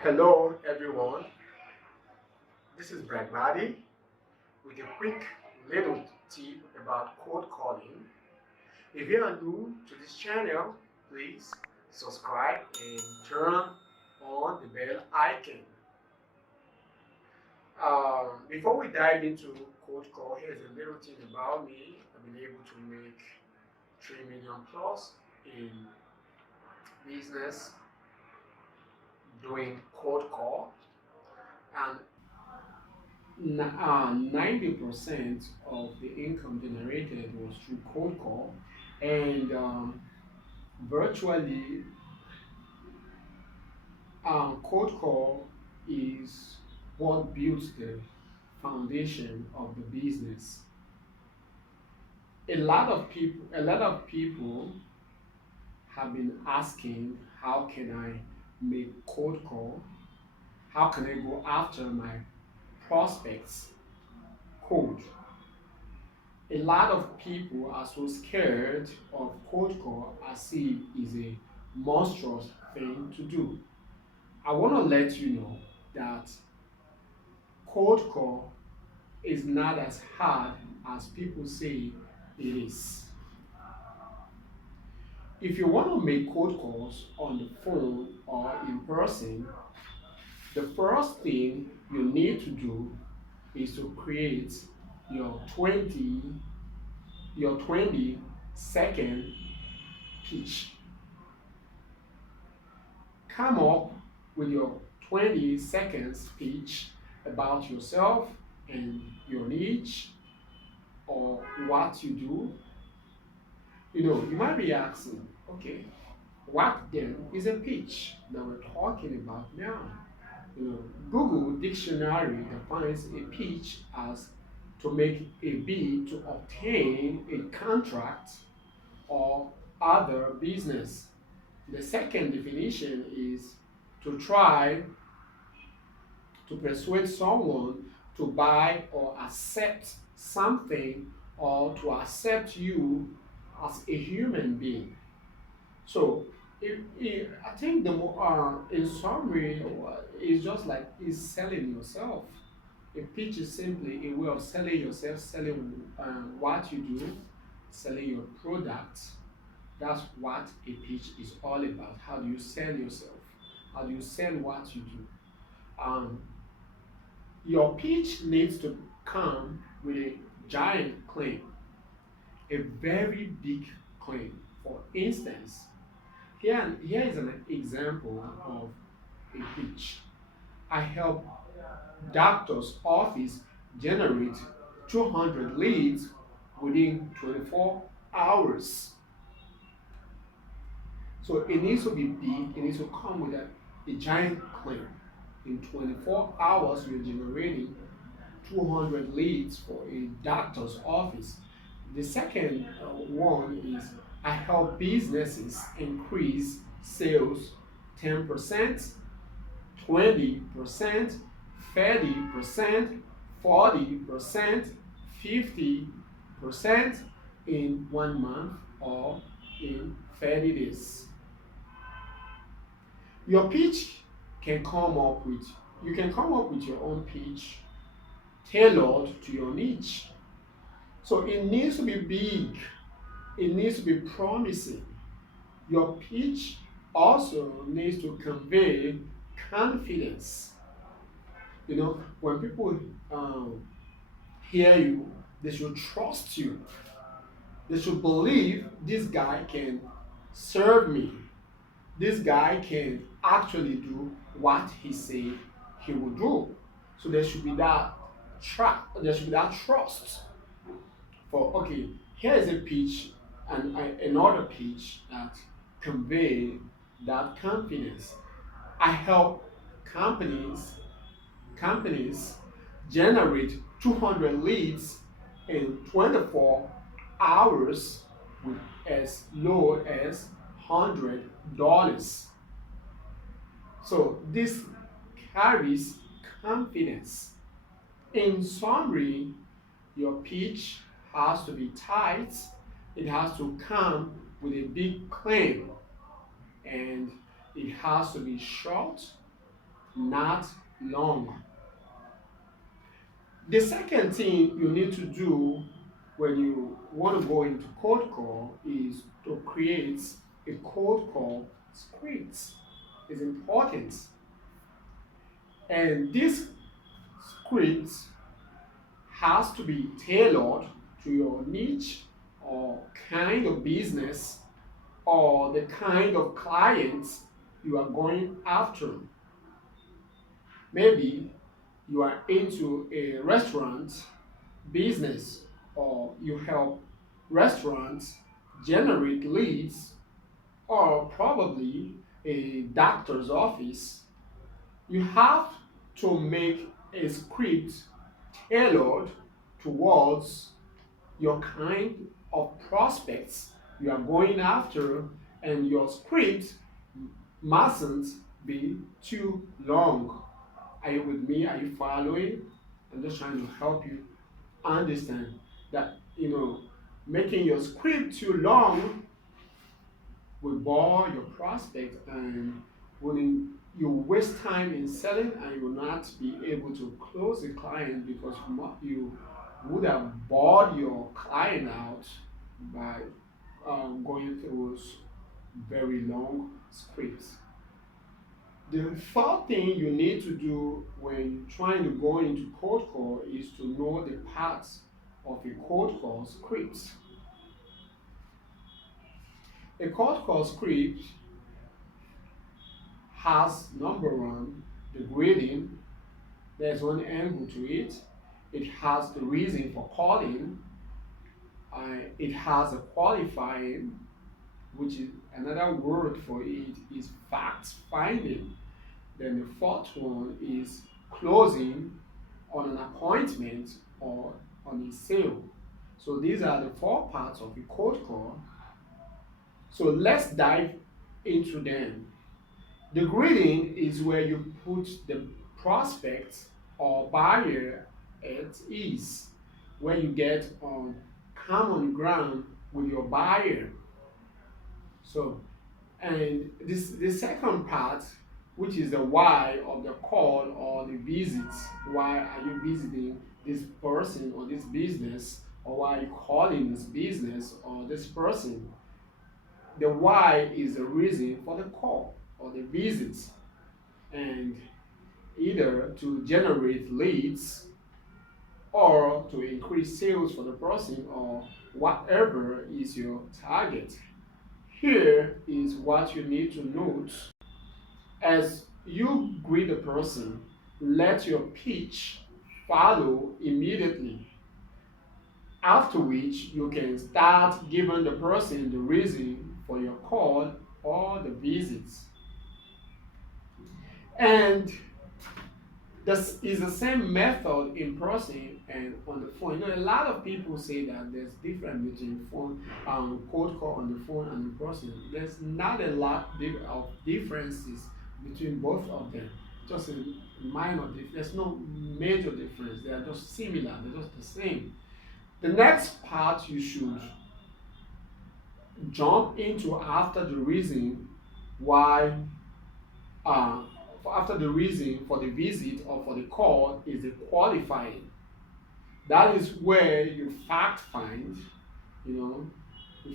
Hello everyone, this is Barty with a quick little tip about cold calling. If you are new to this channel, please subscribe and turn on the bell icon. Before we dive into cold call, here's a little thing about me. I've been able to make 3 million plus in business doing cold call, and 90% of the income generated was through cold call, and virtually cold call is what builds the foundation of the business. A lot of people have been asking, how can I make cold call? How can I go after my prospects cold? A lot of people are so scared of cold call as if it's a monstrous thing to do. I want to let you know that cold call is not as hard as people say it is. If you want to make cold calls on the phone or in person, the first thing you need to do is to create your 20 your 20-second pitch. Come up with your 20 seconds speech about yourself and your niche or what you do. You might be asking, okay, what then is a pitch that we're talking about now? Google Dictionary defines a pitch as to make a bid to obtain a contract or other business. The second definition is to try to persuade someone to buy or accept something or to accept you as a human being. So, I think in summary, it's just like it's selling yourself. A pitch is simply a way of selling yourself, selling what you do, selling your product. That's what a pitch is all about. How do you sell yourself? How do you sell what you do? Um, your pitch needs to come with a giant claim, a very big claim. For instance, here is an example of a pitch. I help doctor's office generate 200 leads within 24 hours. So it needs to be big, it needs to come with a giant claim. In 24 hours, you're generating 200 leads for a doctor's office. The second one is I help businesses increase sales 10%, 20%, 30%, 40%, 50% in 1 month or in 30 days. Your pitch can come up with you can come up with your own pitch tailored to your niche. So it needs to be big, it needs to be promising. Your pitch also needs to convey confidence. When people hear you, they should trust you. They should believe this guy can serve me. This guy can actually do what he said he will do. So there should be that trust. For okay, here is a pitch and another pitch that convey that confidence. I help companies companies generate 200 leads in 24 hours with as low as $100. So this carries confidence. In summary, your pitch has to be tight, it has to come with a big claim, and it has to be short, not long. The second thing you need to do when you want to go into cold call is to create a cold call script. It's important. And this script has to be tailored to your niche or kind of business or the kind of clients you are going after. Maybe you are into a restaurant business or you help restaurants generate leads or probably a doctor's office. You have to make a script tailored towards your kind of prospects you are going after, and your script mustn't be too long. Are you with me? Are you following? I'm just trying to help you understand that making your script too long will bore your prospect and will you waste time in selling, and you will not be able to close the client because you would have bored your client out by going through very long scripts. The third thing you need to do when trying to go into cold call is to know the parts of a cold call script. A cold call script has, number one, the grading. There's one angle to it. It has the reason for calling. It has a qualifying, which is another word for it is fact finding. Then the fourth one is closing on an appointment or on a sale. So these are the four parts of a cold call. So let's dive into them. The greeting is where you put the prospect or buyer at ease, where you get on common ground with your buyer. So, and the second part, which is the why of the call or the visits. Why are you visiting this person or this business, or why are you calling this business or this person? The why is the reason for the call or the visits, and either to generate leads or to increase sales for the person or whatever is your target. Here is what you need to note. As you greet the person, let your pitch follow immediately. After which, you can start giving the person the reason for your call or the visits. And this is the same method in person and on the phone. A lot of people say that there's difference between phone, cold call on the phone and in person. There's not a lot of differences between both of them. Just a minor difference. There's no major difference. They are just similar. They're just the same. The next part you should jump into after the reason why uh, after the reason for the visit or for the call is the qualifying. That is where you fact find, you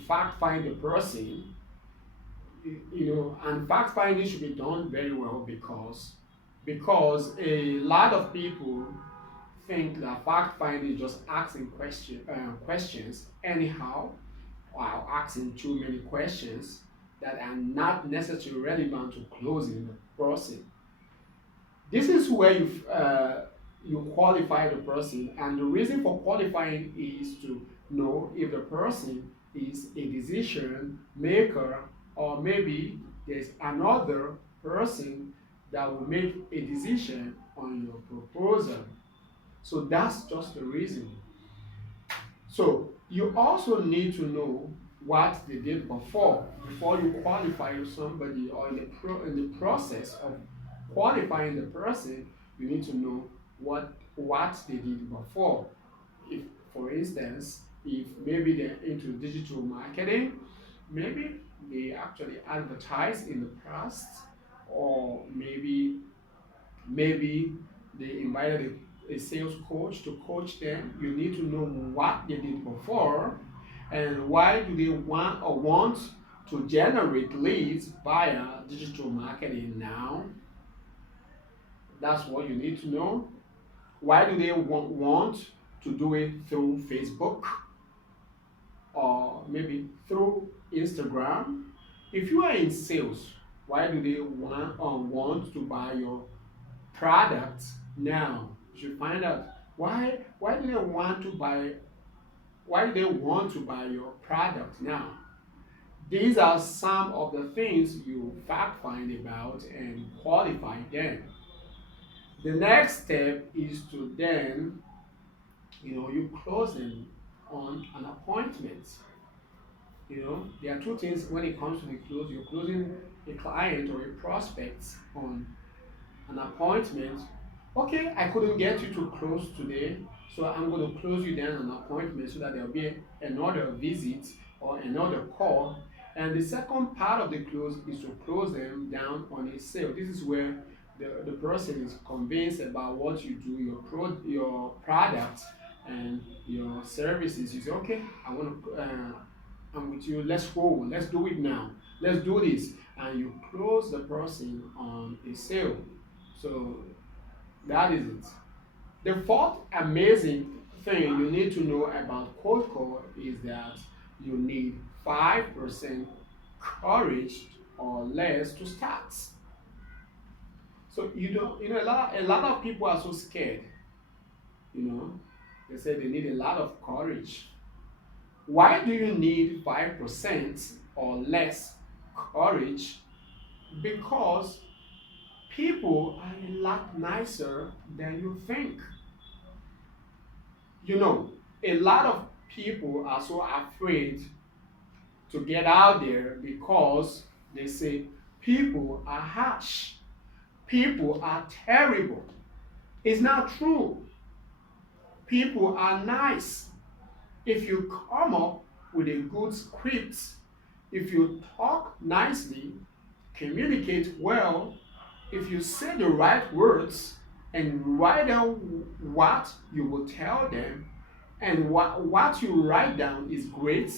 fact find the person, and fact finding should be done very well because a lot of people think that fact finding is just asking questions anyhow, while asking too many questions that are not necessarily relevant to closing the person. This is where you qualify the person, and the reason for qualifying is to know if the person is a decision maker, or maybe there's another person that will make a decision on your proposal. So that's just the reason. So you also need to know what they did before you qualify somebody, or in the process of qualifying the person, you need to know what they did before. If, for instance, if maybe they're into digital marketing, maybe they actually advertised in the past, or maybe Maybe they invited a sales coach to coach them. You need to know what they did before and why do they want to generate leads via digital marketing now. That's what you need to know. Why do they want to do it through Facebook or maybe through Instagram? If you are in sales, why do they want to buy your product now? You should find out why do they want to buy why do they want to buy your product now? These are some of the things you fact find about and qualify them. The next step is to then, you close them on an appointment. There are two things when it comes to the close. You're closing a client or a prospect on an appointment. Okay, I couldn't get you to close today, so I'm going to close you down an appointment so that there'll be another visit or another call. And the second part of the close is to close them down on a sale. This is where the person is convinced about what you do, your product and your services. You say, okay, I'm with you. Let's go. Let's do it now. Let's do this. And you close the person on a sale. So that is it. The fourth amazing thing you need to know about cold call is that you need 5% courage or less to start. So you don't, a lot of people are so scared. You know, they say they need a lot of courage. Why do you need 5% or less courage? Because people are a lot nicer than you think. A lot of people are so afraid to get out there because they say people are harsh, people are terrible. It's not true. People are nice. If you come up with a good script, if you talk nicely, communicate well, if you say the right words and write down what you will tell them, and what you write down is great,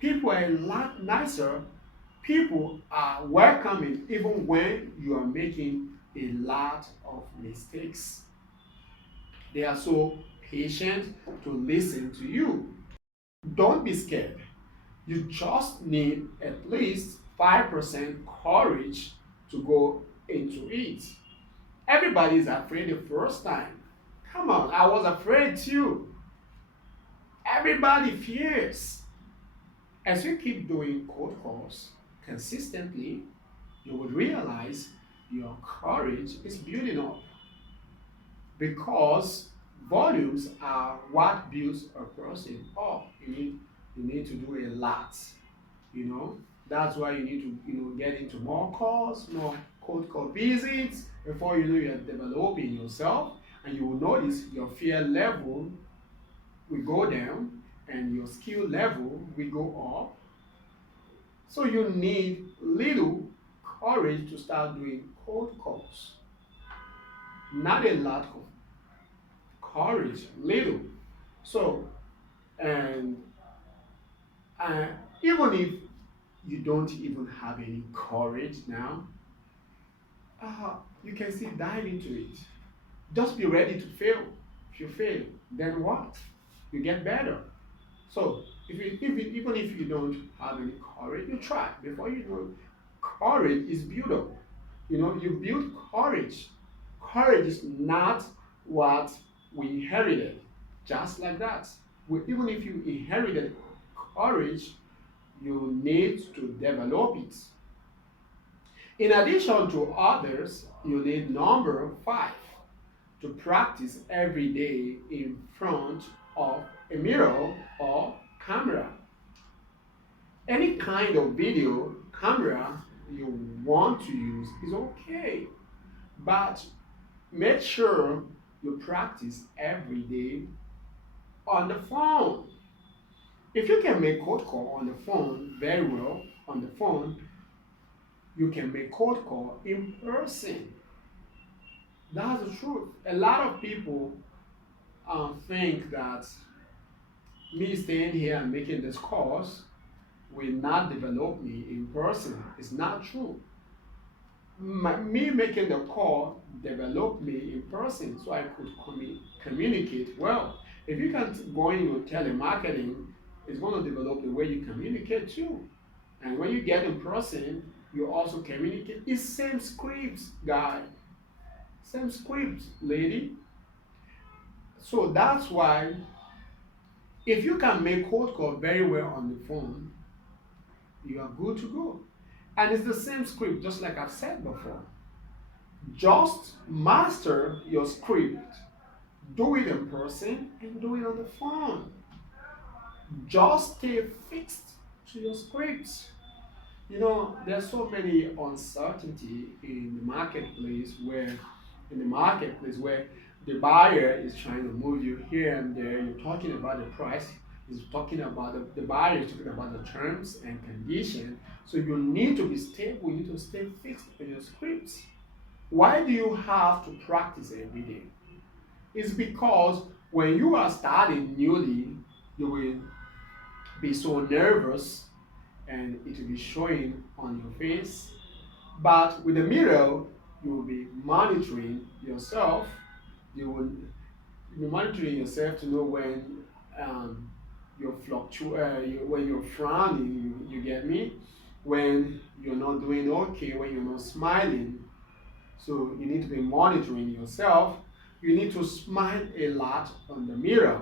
people are a lot nicer. People are welcoming even when you are making a lot of mistakes. They are so patient to listen to you. Don't be scared. You just need at least 5% courage to go into it. Everybody is afraid the first time. Come on, I was afraid too. Everybody fears. As you keep doing cold calls consistently, you will realize your courage is building up because volumes are what builds a person up. You need to do a lot. You know that's why you need to get into more calls, more cold call visits before you're developing yourself, and you will notice your fear level will go down and your skill level will go up. So you need little courage to start doing cold calls. Not a lot of courage, little. So, and uh, even if you don't even have any courage now, you can still dive into it. Just be ready to fail. If you fail, then what? You get better. So even if you don't have any courage, you try. Before you know, courage is built up. You build courage. Courage is not what we inherited. Just like that. Even if you inherited courage, you need to develop it. In addition to others, you need number 5 to practice every day in front of a mirror or camera. Any kind of video camera you want to use is okay, but make sure you practice every day on the phone. If you can make cold call on the phone very well on the phone, you can make cold call in person. That's the truth. A lot of people think that me staying here and making this course will not develop me in person. It's not true. Me making the call developed me in person so I could communicate well. If you can't go into telemarketing, it's going to develop the way you communicate too. And when you get in person, you also communicate. It's same scripts, guy. Same scripts, lady. So that's why if you can make cold call very well on the phone, you are good to go. And it's the same script, just like I've said before. Just master your script. Do it in person and do it on the phone. Just stay fixed to your scripts. There's so many uncertainty in the marketplace where the buyer is trying to move you here and there. You're talking about the price. He's talking about the buyer is talking about the terms and conditions. So you need to be stable. You need to stay fixed in your scripts. Why do you have to practice every day? It's because when you are starting newly, you will be so nervous and it will be showing on your face. But with the mirror, you will be monitoring yourself. You will be monitoring yourself to know when when you're frowning. You get me? When you're not doing okay, when you're not smiling. So you need to be monitoring yourself. You need to smile a lot on the mirror.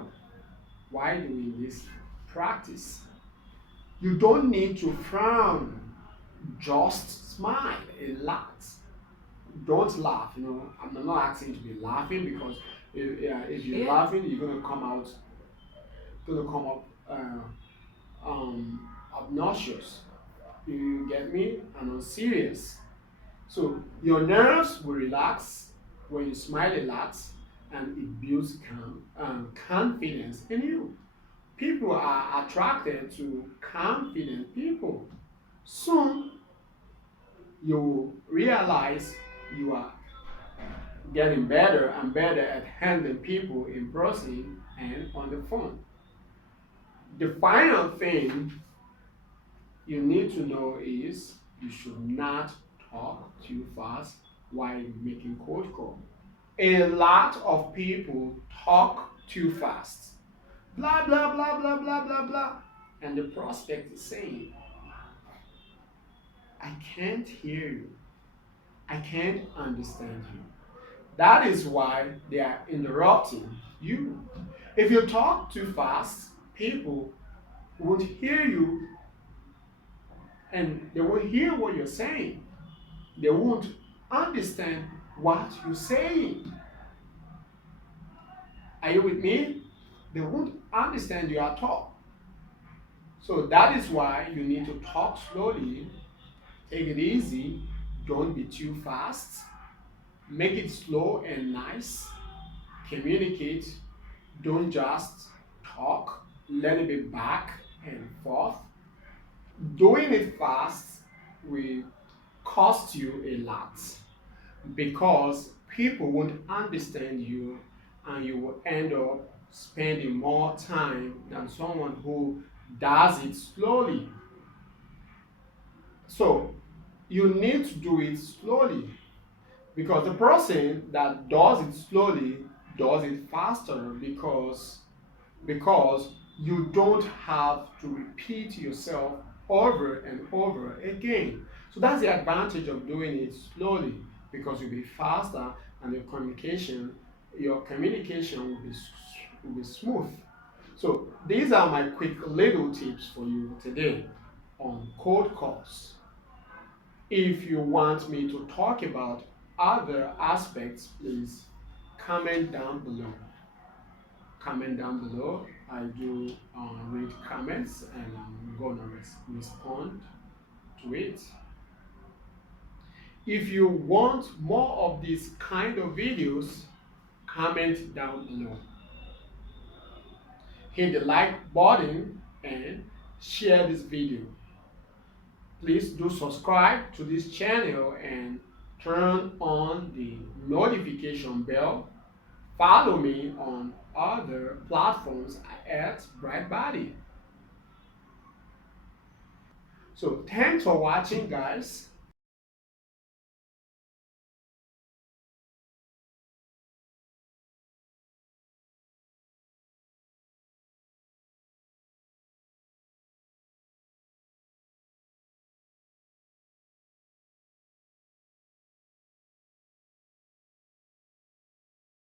Why doing this practice? You don't need to frown. Just smile a lot. Don't laugh. I'm not asking you to be laughing because if you're laughing, you're gonna come up obnoxious. You get me? And I'm serious. So your nerves will relax when you smile a lot, and it builds confidence in you. People are attracted to confident people. Soon you will realize you are getting better and better at handling people in person and on the phone. The final thing you need to know is you should not talk too fast while making cold call. A lot of people talk too fast. Blah, blah, blah, blah, blah, blah, blah. And the prospect is saying, I can't hear you. I can't understand you. That is why they are interrupting you. If you talk too fast, people won't hear you and they won't hear what you're saying. They won't understand what you're saying. Are you with me? They won't understand you at all. So that is why you need to talk slowly, take it easy, don't be too fast, make it slow and nice, communicate, don't just talk, let it be back and forth. Doing it fast will cost you a lot because people won't understand you and you will end up spending more time than someone who does it slowly. So you need to do it slowly because the person that does it slowly does it faster because you don't have to repeat yourself over and over again. So that's the advantage of doing it slowly because you'll be faster and your communication will be smooth. So these are my quick little tips for you today on cold calls. If you want me to talk about other aspects, please comment down below. Comment down below. I do read comments and I'm gonna respond to it. If you want more of these kind of videos, comment down below. Hit the like button and share this video. Please do subscribe to this channel and turn on the notification bell, follow me on other platforms at Barty. So thanks for watching, guys.